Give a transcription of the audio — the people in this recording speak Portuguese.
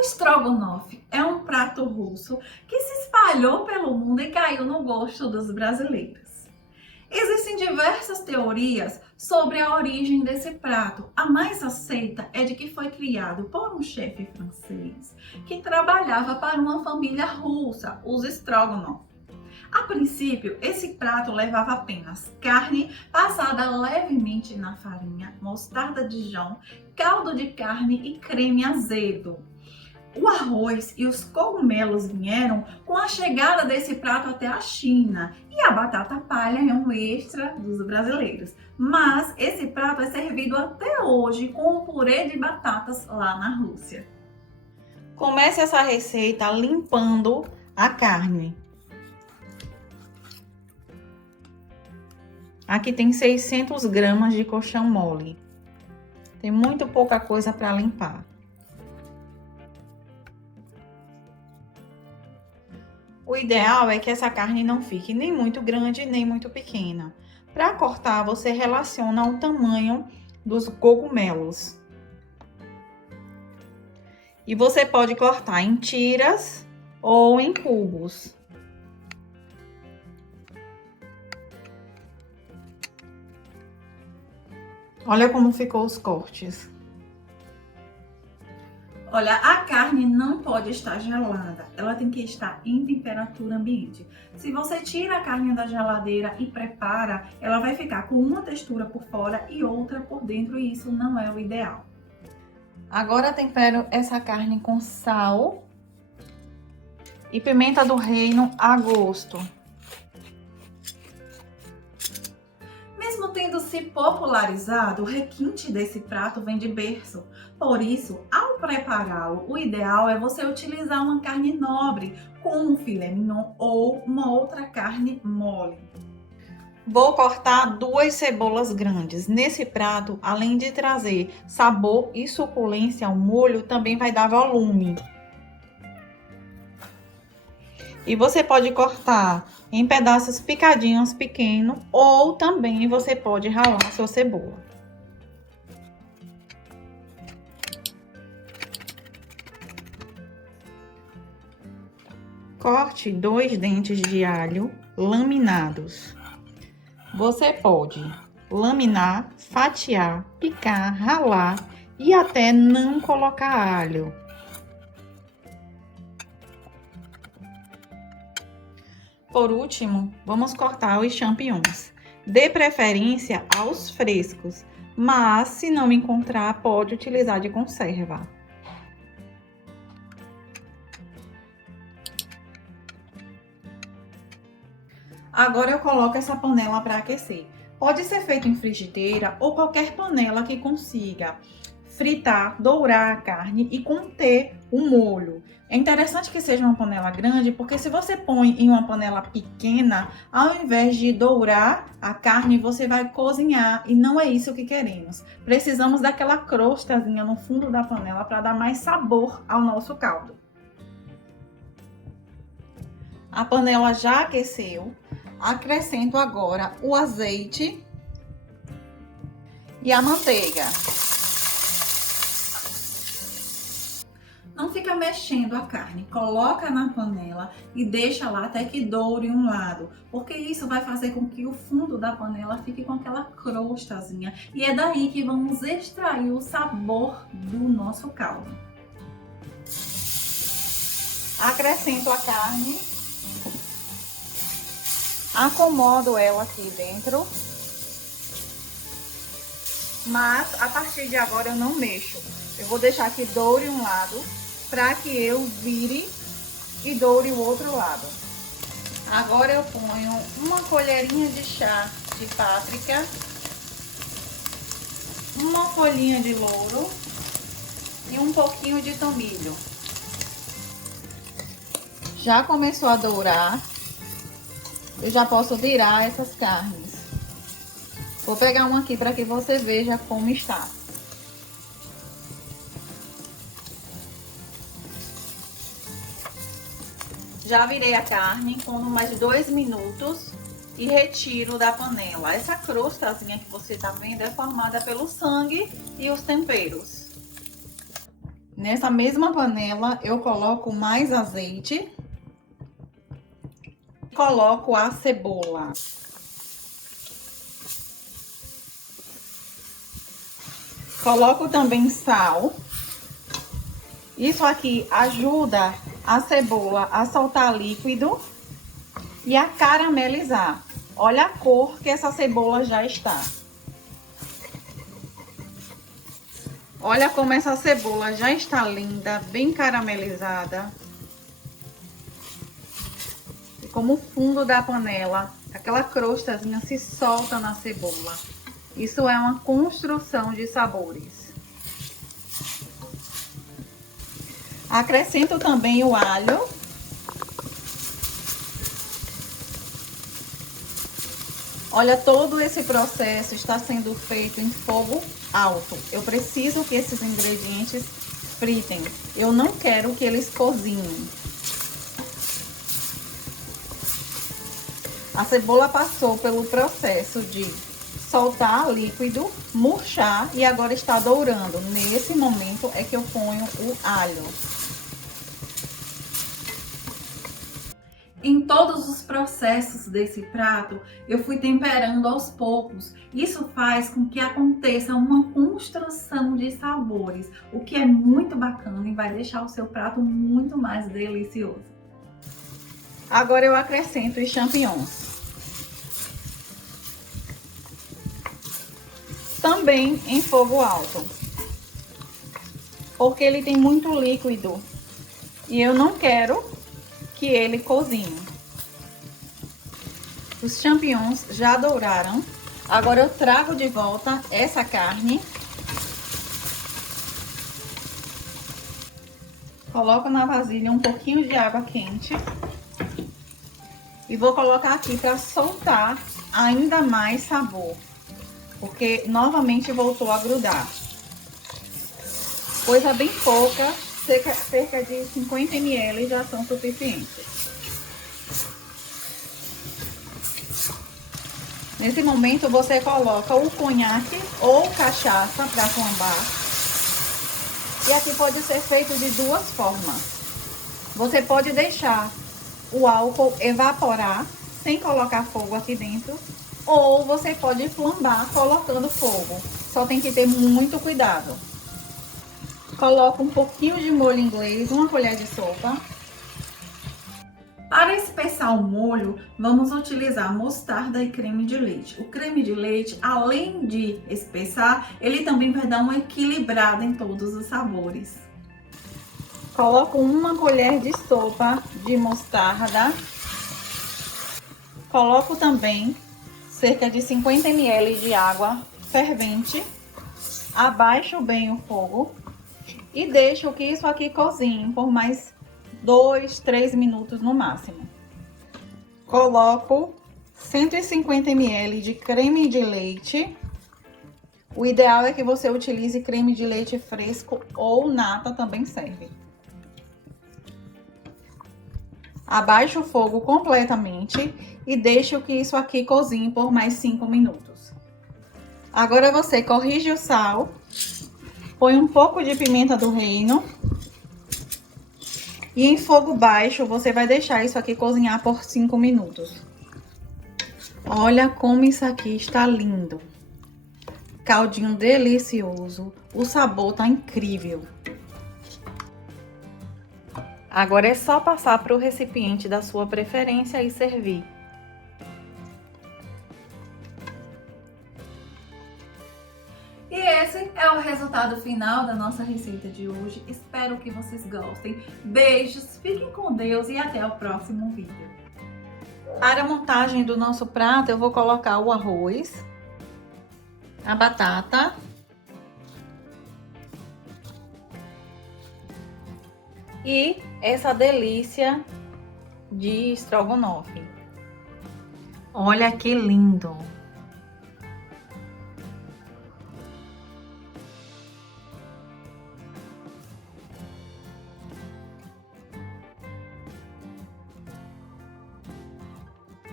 estrogonofe é um prato russo que se espalhou pelo mundo e caiu no gosto dos brasileiros. Existem diversas teorias sobre a origem desse prato. A mais aceita é de que foi criado por um chefe francês que trabalhava para uma família russa, os Stroganov. A princípio, esse prato levava apenas carne passada levemente na farinha, mostarda Dijon, caldo de carne e creme azedo. O arroz e os cogumelos vieram com a chegada desse prato até a China e a batata palha é um extra dos brasileiros. Mas esse prato é servido até hoje com um purê de batatas lá na Rússia. Comece essa receita limpando a carne. Aqui tem 600 gramas de colchão mole. Tem muito pouca coisa para limpar. O ideal é que essa carne não fique nem muito grande, nem muito pequena. Para cortar, você relaciona o tamanho dos cogumelos. E você pode cortar em tiras ou em cubos. Olha como ficou os cortes. Olha, a carne não pode estar gelada, ela tem que estar em temperatura ambiente. Se você tira a carne da geladeira e prepara, ela vai ficar com uma textura por fora e outra por dentro e isso não é o ideal. Agora tempero essa carne com sal e pimenta do reino a gosto. Mesmo tendo se popularizado, o requinte desse prato vem de berço. Por isso, ao prepará-lo, o ideal é você utilizar uma carne nobre, como um filé mignon ou uma outra carne mole. Vou cortar 2 cebolas grandes. Nesse prato, além de trazer sabor e suculência ao molho, também vai dar volume. E você pode cortar em pedaços picadinhos pequenos ou também você pode ralar a sua cebola. Corte 2 dentes de alho laminados. Você pode laminar, fatiar, picar, ralar e até não colocar alho. Por último, vamos cortar os champignons. Dê preferência aos frescos, mas se não encontrar, pode utilizar de conserva. Agora eu coloco essa panela para aquecer. Pode ser feito em frigideira ou qualquer panela que consiga fritar, dourar a carne e conter o molho. É interessante que seja uma panela grande, porque se você põe em uma panela pequena, ao invés de dourar a carne, você vai cozinhar e não é isso que queremos. Precisamos daquela crostazinha no fundo da panela para dar mais sabor ao nosso caldo. A panela já aqueceu. Acrescento agora o azeite e a manteiga. Não fica mexendo a carne, coloca na panela e deixa lá até que doure um lado, porque isso vai fazer com que o fundo da panela fique com aquela crostazinha e é daí que vamos extrair o sabor do nosso caldo. Acrescento a carne, acomodo ela aqui dentro, mas a partir de agora eu não mexo. Eu vou deixar que doure um lado para que eu vire e doure o outro lado. Agora eu ponho uma colherinha de chá de páprica, uma folhinha de louro e um pouquinho de tomilho. Já começou a dourar, eu já posso virar essas carnes. Vou pegar uma aqui para que você veja como está. Já virei a carne com mais 2 minutos e retiro da panela. Essa crostazinha que você tá vendo é formada pelo sangue e os temperos. Nessa mesma panela, eu coloco mais azeite. Coloco a cebola. Coloco também sal. Isso aqui ajuda a cebola a soltar líquido e a caramelizar. Olha a cor que essa cebola já está. Olha como essa cebola já está linda, bem caramelizada. E como o fundo da panela, aquela crostazinha se solta na cebola. Isso é uma construção de sabores. Acrescento também o alho. Olha, todo esse processo está sendo feito em fogo alto. Eu preciso que esses ingredientes fritem. Eu não quero que eles cozinhem. A cebola passou pelo processo de soltar líquido, murchar e agora está dourando. Nesse momento é que eu ponho o alho. Em todos os processos desse prato, eu fui temperando aos poucos. Isso faz com que aconteça uma construção de sabores, o que é muito bacana e vai deixar o seu prato muito mais delicioso. Agora eu acrescento os champignons. Também em fogo alto, porque ele tem muito líquido e eu não quero que ele cozinhe. Os champignons já douraram. Agora eu trago de volta essa carne. Coloco na vasilha um pouquinho de água quente. E vou colocar aqui para soltar ainda mais sabor. Porque novamente voltou a grudar. Coisa bem pouca, cerca de 50 ml já são suficientes. Nesse momento você coloca o conhaque ou cachaça para flambar. E aqui pode ser feito de duas formas. Você pode deixar o álcool evaporar sem colocar fogo aqui dentro. Ou você pode flambar colocando fogo. Só tem que ter muito cuidado. Coloco um pouquinho de molho inglês, uma colher de sopa. Para espessar o molho, vamos utilizar mostarda e creme de leite. O creme de leite, além de espessar, ele também vai dar uma equilibrada em todos os sabores. Coloco uma colher de sopa de mostarda. Coloco também cerca de 50 ml de água fervente. Abaixo bem o fogo e deixo que isso aqui cozinhe por mais 2, 3 minutos no máximo. Coloco 150 ml de creme de leite. O ideal é que você utilize creme de leite fresco ou nata também serve. Abaixo o fogo completamente e deixo que isso aqui cozinhe por mais 5 minutos. Agora você corrige o sal, põe um pouco de pimenta do reino e em fogo baixo você vai deixar isso aqui cozinhar por 5 minutos. Olha como isso aqui está lindo. Caldinho delicioso, o sabor tá incrível. Agora é só passar para o recipiente da sua preferência e servir. E esse é o resultado final da nossa receita de hoje. Espero que vocês gostem. Beijos, fiquem com Deus e até o próximo vídeo. Para a montagem do nosso prato, eu vou colocar o arroz, a batata, e essa delícia de estrogonofe. Olha que lindo!